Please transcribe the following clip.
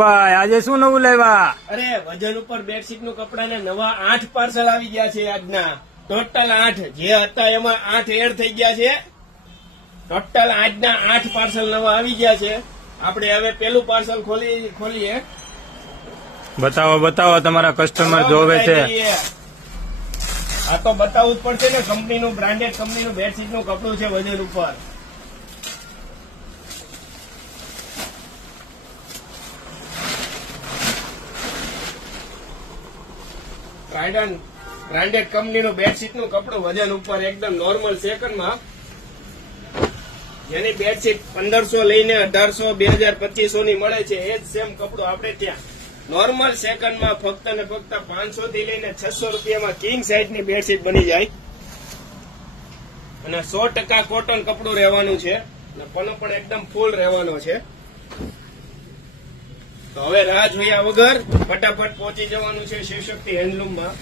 ભાઈ આજે શું નવું લાવ્યા? અરે વજન ઉપર બેડશીટ નું કપડા ને નવા 8 પાર્સલ આવી ગયા છે આજના. ટોટલ 8 જે હતા એમાં 8 એડ થઈ ગયા છે. ટોટલ આજના 8 પાર્સલ નવા આવી ગયા છે. આપણે હવે પેલું પાર્સલ ખોલીએ. બતાવો બતાવો, તમારા કસ્ટમર જોવે છે. આ તો બતાવવું જ પડશે ને, કંપનીનું બ્રાન્ડેડ કંપનીનું બેડશીટ નું કપડું છે વજન ઉપર. બ્રાન્ડેડ કંપનીનું બેડશીટ નું કપડું વજન ઉપર એકદમ નોર્મલ સેકન્ડમાં. જેની બેડશીટ 1500 લઈને 1800 2000 2500 ની મળે છે. એ જ સેમ કપડું આપણે ત્યાં નોર્મલ સેકન્ડમાં ફક્ત ને ફક્ત 500 થી લઈને 600 રૂપિયામાં કિંગ સાઇઝ ની બેડશીટ બની જાય. અને 100% કોટન કપડું રહેવાનું છે. અને પનો પણ એકદમ ફૂલ રહેવાનો છે. તો હવે રાહ જોયા વગર ફટાફટ પહોંચી જવાનું છે શિવશક્તિ હેન્ડલૂમમાં.